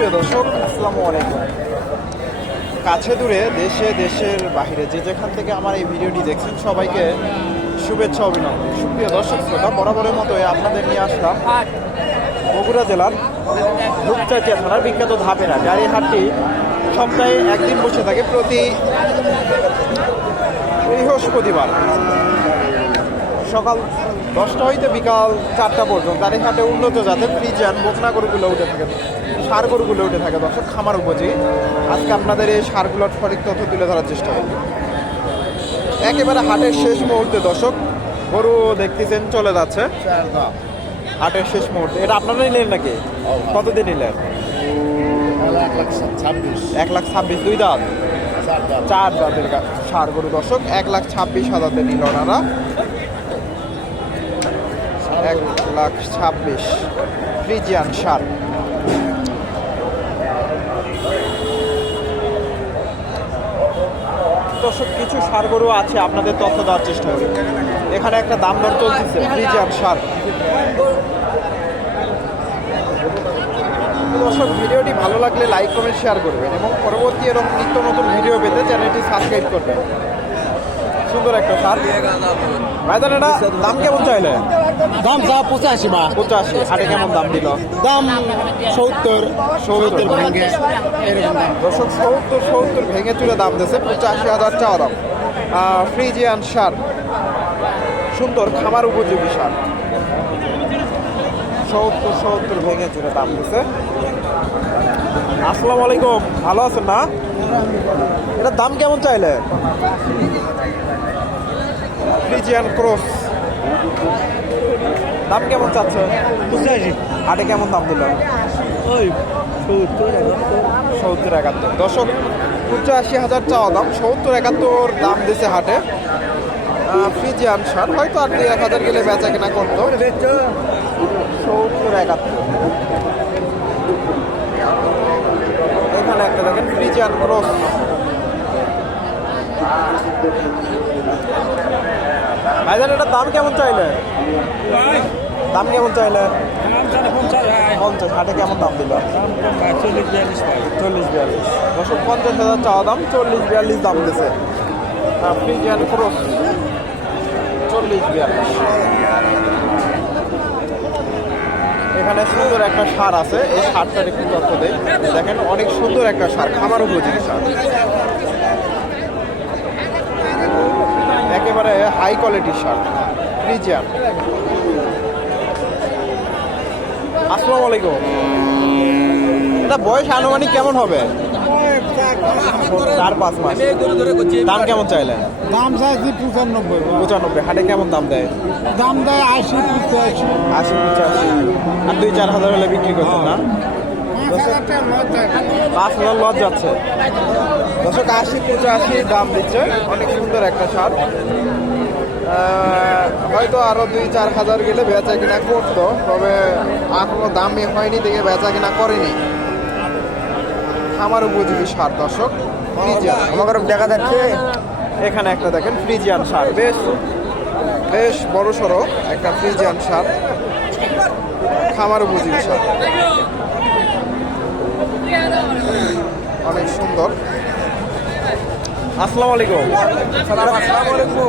সুপ্রিয় দর্শক, আসসালামু আলাইকুম। কাছে দূরে দেশে, দেশের বাইরে যে যেখান থেকে আমার এই ভিডিওটি দেখছেন, সবাইকে শুভেচ্ছা, অভিনন্দন। সুপ্রিয় দর্শক, শ্রোতা, বরাবরের মতো আপনাদের নিয়ে আসলাম বগুড়া জেলার রূপচাচিয়া থানার বিখ্যাত ধাপেরা। যার এই হাটটি সপ্তাহে একদিন বসে থাকে প্রতি বৃহস্পতিবার। সকাল দশটা হইতে বিকাল চারটা পর্যন্ত আর এই হাটে উন্নত জাতের ফ্রিজিয়ান বকনা গরুগুলো উঠে থাকে। সার গরুগুলো উঠে থাকে। দর্শক খামার উপযোগী আজকে আপনাদের এই সারগুলোর সঠিক তথ্য তুলে ধরার চেষ্টা করব। একেবারে হাটের শেষ মুহূর্তে দর্শক গরু দেখতেছেন চলে যাচ্ছে। হাটের শেষ মুহূর্তে। এটা আপনারা নিলেন নাকি? কতদিন নিলেন? এক লাখ ছাব্বিশ। দুই দাঁত। চার দাঁতের সার গরু দর্শক এক লাখ ছাব্বিশ হাজার নিল ওনারা। এক লাখ ছাব্বিশ ফ্রিজিয়ান সার। দর্শক, কিছু সার গরু আছে, আপনাদের তথ্য দেওয়ার চেষ্টা করি। এখানে একটা দাম দর চলতেছে সার। দর্শক, ভিডিওটি ভালো লাগলে লাইক, কমেন্ট, শেয়ার করবেন এবং পরবর্তী এরকম নিত্য নতুন ভিডিও পেতে চ্যানেলটি সাবস্ক্রাইব করবেন। সুন্দর একটা সার। এটা দাম কেমন চাইলে দাম যা পঁচাশি বা। পঁচাশি হাটে কেমন দাম দিল? দাম সত্তর। সত্তর ভেঙে। দর্শক সত্তর সত্তর ভেঙে চুলে দাম দিয়েছে। পঁচাশি হাজার চাওয়া দাম। ফ্রিজিয়ান সার সুন্দর খামার উপযোগী সার সত্তর সত্তর ভেঙে চুলে দাম দিয়েছে। আসসালামু আলাইকুম। ভালো আছেন না? এটার দাম কেমন চাইলে ফ্রিজিয়ান ক্রস। দাম কেমন চাচ্ছে? পঁচাশি। হাটে কেমন দাম দিল? ওই সত্তর একাত্তর। দশক পঁচাশি হাজার চাওয়া দাম সত্তর একাত্তর দাম দিছে হাটে। ফ্রিজিয়ান সার হয়তো আর দুই এক হাজার গেলে বেচা কেনা করতো। সত্তর একাত্তর। এখানে একটা দেখেন ফ্রিজিয়ান ক্রস ভাইজান এটার দাম কেমন চাইলে? দাম কেমন চাইলে? পঞ্চাশ, হাটে কেমন দাম দিল? চল্লিশ, বিয়াল্লিশ। দশো পঞ্চাশ হাজার চাওয়া দাম, চল্লিশ, বিয়াল্লিশ দাম দিছে। ফ্রিজিয়ান ক্রস চল্লিশ, বিয়াল্লিশ। এখানে সুন্দর একটা সার আছে। এই সারটার একটু তথ্য দেয় দেখেন, অনেক সুন্দর একটা সার। খামার উপযোগী সার। একেবারে হাই কোয়ালিটির সার ফ্রিজিয়ান আসসালামু আলাইকুম। এটা বয়স আনুমানিক কেমন হবে? চার পাঁচ মাস। দাম কেমন চাইলেন? দাম চাইছি পঁচানব্বই। পঁচানব্বই। হাটে কেমন দাম দেয়? দাম দেয় আশি পঁচাশি। আশি পঁচাশি। আর দুই চার হাজার হলে বিক্রি করছেন না? পাঁচ হাজার লজ যাচ্ছে দশক আশি পঁচাশি দাম দিচ্ছে। অনেক সুন্দর একটা সার হয়তো আরও দুই, চার হাজার গেলে বেচা কিনা করতো, তবে আর এখনও দামই হয়নি, দেখে বেচা কিনা করেনি। আমার উপযোগী সার দর্শক আমাকে দেখা যাচ্ছে, এখানে একটা দেখেন, ফ্রিজিয়ান সার বেশ বেশ বড় সড়ো একটা ফ্রিজিয়ান সার খামার উপযোগী সার অনেক সুন্দর। আসসালামু আলাইকুম।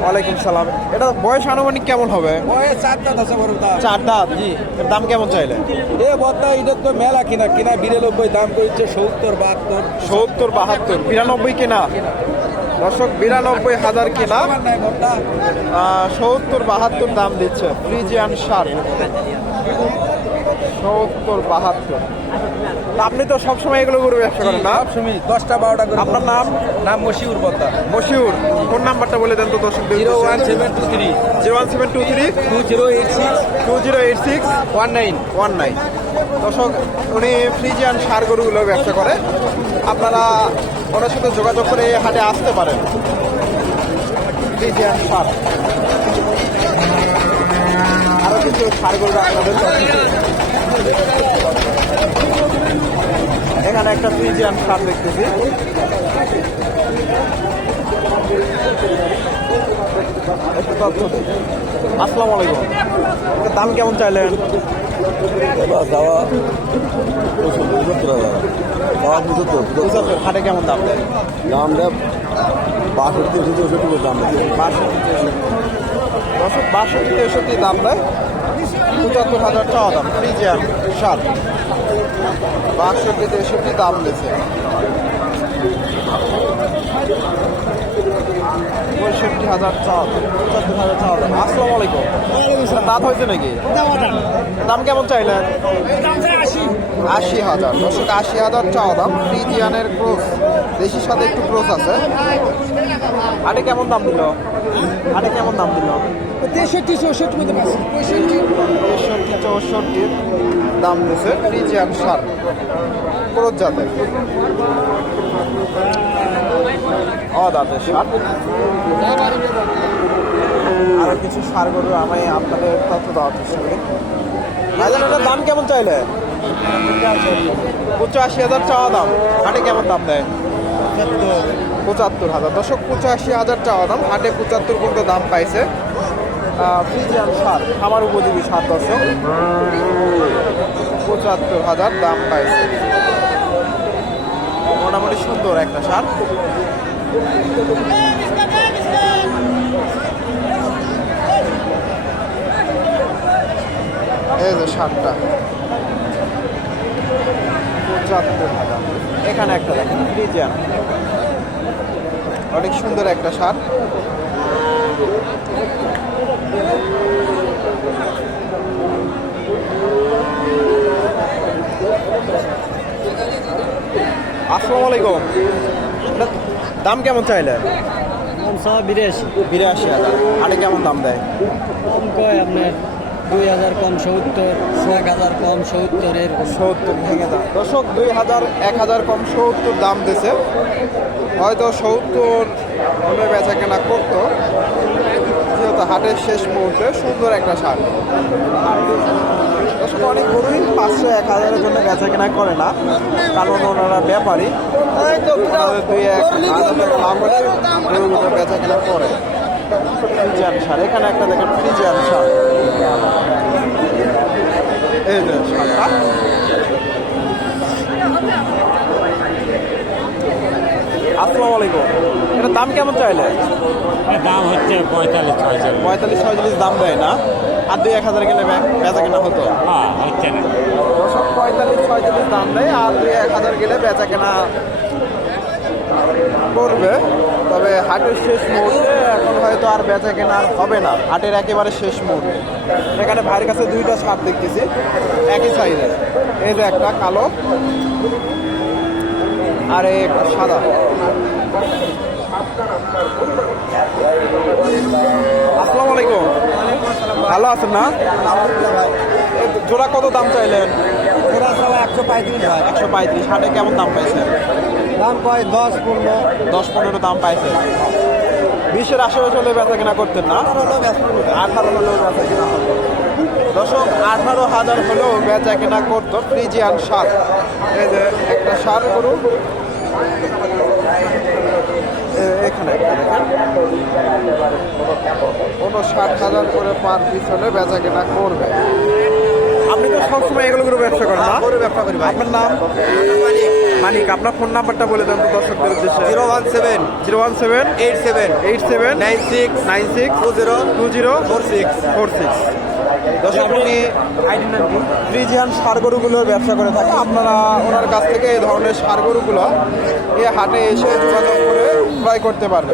ওয়ালাইকুম সালাম। এটা বয়স আনুমানিক কেমন হবে? বয়স চারটা দশ বড় দাম চার দাঁত জি। এর দাম কেমন চাইলে? এ বদ্দা এটার তো মেলা কিনা কিনা বিরানব্বই দাম করছে সত্তর বাহাত্তর। সত্তর বাহাত্তর বিরানব্বই কেনা? দর্শক বিরানব্বই হাজার কেনা? সত্তর বাহাত্তর দাম দিচ্ছে ফ্রিজিয়ান সার সত্তর বাহাত্তর। তা আপনি তো সবসময় এগুলো করে ব্যবসা করেন না? সবসময় দশটা বারোটা করে আপনার নাম? নাম মশিউর বদ্দা মশিউর ফোন নাম্বারটা বলে দেন তো দর্শক zero one seven two three. Zero one seven two three. Two zero eight six. Two zero eight six. One nine. One nine. দর্শক উনি ফ্রিজিয়ান সার গরুগুলো ব্যবসা করে। আপনারা ওনার সাথে যোগাযোগ করে এই হাটে আসতে পারেন। ফ্রিজিয়ান সার। সার গরু আপনাদের এখানে একটা ফ্রিজিয়ান সার দেখতেছি। আসসালামু আলাইকুম। দাম কেমন চাইলেন? যাওয়া পঁচাত্তর হাটে কেমন দাম দেয়? দাম দেব বাষট্টি চৌষট্টি করে দাম দেয়। তেষট্টি বাষট্টি তেষট্টি দাম দেয়? পঁচাত্তর হাজার টাকা দাম ফ্রিজিয়ান সার বাষট্টি তেষট্টি দাম দিয়েছে। পঁয়ষট্টি হাজার চাওয়া দাম পঁচাত্তর হাজার চাওয়া দাম আসসালামু আলাইকুম। দাঁত হয়েছে নাকি? দাম কেমন চাইলেন? আশি। হাজার। দশক আশি হাজার চাওয়া দাম। ফ্রিজিয়ানের ক্রোস। দেশির সাথে একটু ক্রোস আছে। আটে কেমন দাম দিল? আটে কেমন দাম দিল? তেষট্টি চৌষট্টি মধ্যে তেষট্টি চৌষট্টির দাম দিয়েছে ফ্রিজিয়ান সার। ক্রোস জাতের। অদাতের সার। আরও কিছু সার গরু আমি আপনাদের তথ্য দেওয়ার চেষ্টা করি। ভাইজান দাম কেমন চাইলে? পঁচাশি হাজার চাওয়া দাম। হাটে কেমন দাম দেয়? পঁচাত্তর হাজার। দশক পঁচাশি হাজার চাওয়া দাম। হাটে পঁচাত্তর পর্যন্ত দাম পাইছে। সার, খামার উপযোগী সার দশক পঁচাত্তর হাজার দাম পাইছে। মোটামুটি সুন্দর একটা সার। এই যে হাজার এখানে একটা দেখেন অনেক সুন্দর একটা সার। আসসালামু আলাইকুম। দাম কেমন চাইলে সব বিরাশি। বিরাশি হাজার। আরে কেমন দাম দেয়? কম কয় আপনার? দুই হাজার কম সত্তর এক হাজার কম সত্তর এর সত্তর ভেঙে দাম দশক দুই হাজার এক হাজার কম সত্তর দাম দিছে হয়তো সত্তর বেচা কেনা করতো। হাটের শেষ মুহূর্তে সুন্দর একটা সার দর্শক, অনেক গরুই পাঁচশো, এক হাজারের জন্য বেচা কেনা করে না। কারণ ওনারা ব্যাপারী। দুই, এক লাভ হলে বেচা কেনা করে। ফ্রিজিয়ান সার এখানে একটা দেখেন, ফ্রিজিয়ান সার এই আসসালামু আলাইকুম। দাম কেমন চাইলে? দাম হচ্ছে পঁয়তাল্লিশ ছয়চল্লিশ। পঁয়তাল্লিশ ছয়চল্লিশ দাম দেয় না। আর দুই এক হাজার গেলে বেচা কেনা হতো? হ্যাঁ হচ্ছে না। দশক পঁয়তাল্লিশ ছয়চল্লিশ দাম দেয় আর দুই এক হাজার গেলে বেচা কেনা করবে। তবে হাটের শেষ মুহূর্তে এখন হয়তো আর বেচা কেনা আর হবে না। হাটের একেবারে শেষ মুহূর্তে। এখানে ভাইয়ের কাছে দুইটা সার দেখতেছি। একই সাইজের এই যে একটা কালো আর একটা সাদা। আসসালামু আলাইকুম। ভালো আছেন না? জোড়া কত দাম চাইলেন? ওরা সব একশো পঁয়ত্রিশ হয়। একশো পঁয়ত্রিশ। হাটে কেমন দাম পাইছেন? দাম কয়? দশ পনেরো। দশ পনেরো দাম পাইছেন। বিশের আশেপাশে হলে বেচা কেনা করতেন না? আঠারো হলেও বেচা কেনা দশক আঠারো হাজার হলেও বেচা কেনা করতো ফ্রিজিয়ান সার এই যে একটা সার গরু এ- এখানে একটা দেখেন ষাট হাজার করে পার পিস হলে বেচা কেনা করবে। আপনি তো সবসময় এগুলো করে ব্যবসা করেন না? ব্যবসা করি আপনার নাম? মানিক। আপনার ফোন নাম্বারটা বলে দেন তো দর্শকদের উদ্দেশ্যে। Zero one seven. Zero one seven? Eight seven. Eight seven? Nine six. Nine six? Two zero. Two zero? Four six. Four six. দর্শক উনি ফ্রিজিয়ান সার গরুগুলোর ব্যবসা করে থাকে আপনারা ওনার কাছ থেকে এই ধরনের সার গরুগুলো এই হাটে এসে যোগাযোগ করে ক্রয় করতে পারবে।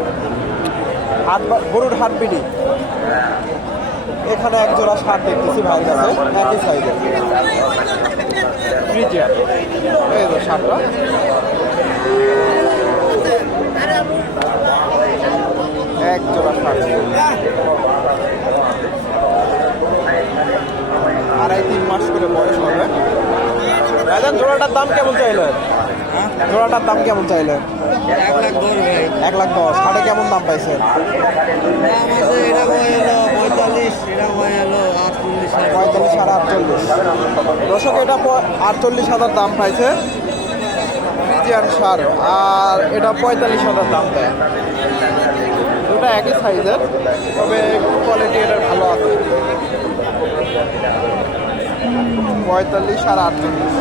হাট গরুর হাট বিডি এখানে এক জোড়া সার দেখতেছি ভাইয়ের কাছে একই সাইজের এই যে সারটা এক জোড়া সার আড়াই তিন মাস করে বয়স হবে। ভাইজান, জোড়াটার দাম কেমন চাইলেন? জোড়াটার দাম কেমন চাইলে? এক লাখ দশ। ভাই এক লাখ দশ। হাটে কেমন দাম পাইছেন? এটা এলো পঁয়তাল্লিশ এটা সাড়ে আটচল্লিশ। দশক এটা আটচল্লিশ হাজার দাম পাইছে। ফ্রিজিয়ান সার আর এটা পঁয়তাল্লিশ হাজার দাম দেয়। দুটা একই সাইজের তবে কোয়ালিটি এটার ভালো আছে। পঁয়তাল্লিশ আর আটচল্লিশ।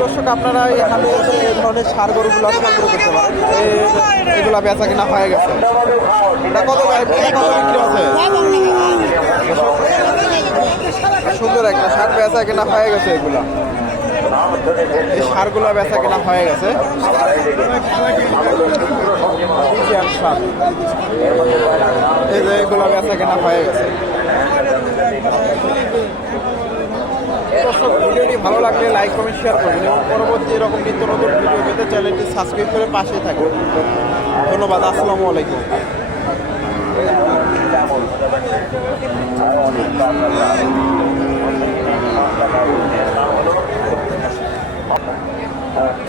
দর্শক, আপনারা এসে এই ধরনের সার গরুগুলো সংগ্রহ করতে পারেন। এগুলা বেচা কিনা হয়ে গেছে। এটা কত কত বিক্রি আছে সুন্দর একটা সার বেচা কেনা হয়ে গেছে এগুলা। এই সারগুলো বেচা কেনা হয়ে গেছে। এই যে এগুলো বেচা কেনা হয়ে গেছে। দর্শক ভিডিওটি ভালো লাগলে লাইক কমেন্ট শেয়ার করবেন এবং পরবর্তী এরকম নিত্য নতুন ভিডিও পেতে চ্যানেলটি সাবস্ক্রাইব করে পাশে থাকবেন ধন্যবাদ আসসালামু আলাইকুম।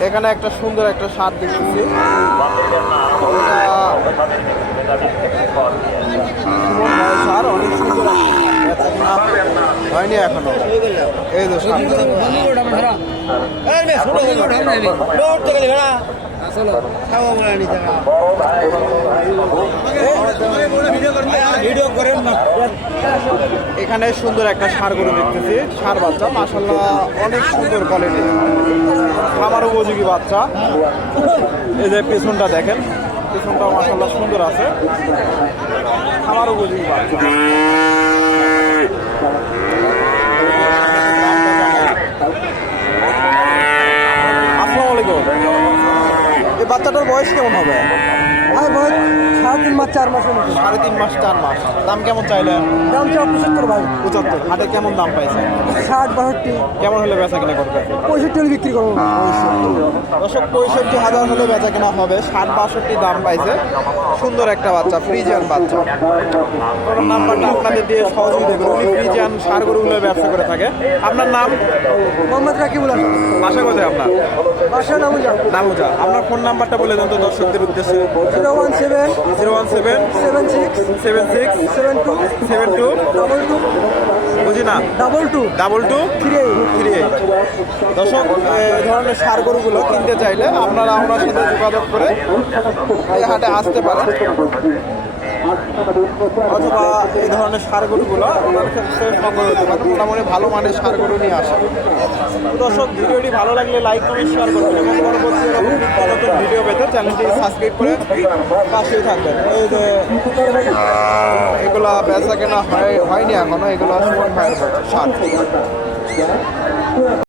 এখানে একটা সুন্দর একটা শার্ট দেখতেছি। স্যার অনেক সুন্দর হয়নি। এখনও। এই তো এখানে সুন্দর একটা সার গরু দেখতেছি। সার বাচ্চা মাসাল্লাহ অনেক সুন্দর কোয়ালিটি খামার উপযোগী বাচ্চা। এই যে পেছনটা দেখেন। পেছনটা মাসাল্লাহ সুন্দর আছে। খামার উপযোগী বাচ্চাটার বয়স কেমন হবে? সাড়ে তিন মাস চার মাসের মতো। সাড়ে তিন মাস চার মাস। দাম কেমন চাইলেন? দাম চাও পঁচাত্তর ভাই। পঁচাত্তর। হাটে কেমন দাম পাইছে ষাট বাষট্টি। কেমন হলে বেচা কিনা করবে পঁয়ষট্টি হলে বিক্রি করব। দর্শক পঁয়ষট্টি হাজার হলে বেচা কেনা হবে। ষাট বাষট্টি দাম পাইছে। সুন্দর একটা বাচ্চা ফ্রিজিয়ান বাচ্চা। নাম্বারটা আপনাদের দিয়ে সহযোগিতা করুন উনি ফ্রিজিয়ান সার গরুগুলো ব্যবসা করে থাকে। আপনার নাম? মোহাম্মদ রাকিবুল হাসান। বাসা কোথায় আপনার। বাসা নামুজা নামুজা আপনার ফোন নাম্বারটা বলে দেন তো দর্শকদের উদ্দেশ্যে। Zero one seven zero one seven seven six seven six seven two seven two double two বুঝি না? Double two double two three three eight দর্শক এই ধরনের সার গরুগুলো কিনতে চাইলে আপনারা আমার সাথে যোগাযোগ করে এই হাটে আসতে পারেন। অথবা এই ধরনের সার গরুগুলো ওনার কাছে সংগ্রহ করতে পারেন মোটামুটি ভালো মানের সার গরু নিয়ে আসে। দর্শক, ভিডিওটি ভালো লাগলে লাইক কমেন্ট শেয়ার করবেন এবং পরবর্তী নতুন ভিডিও পেতে চ্যানেলটি সাবস্ক্রাইব করে পাশেই থাকবেন। এই যে, এগুলা বেচা কেনা হয়, হয়নি এখনও, এগুলো সার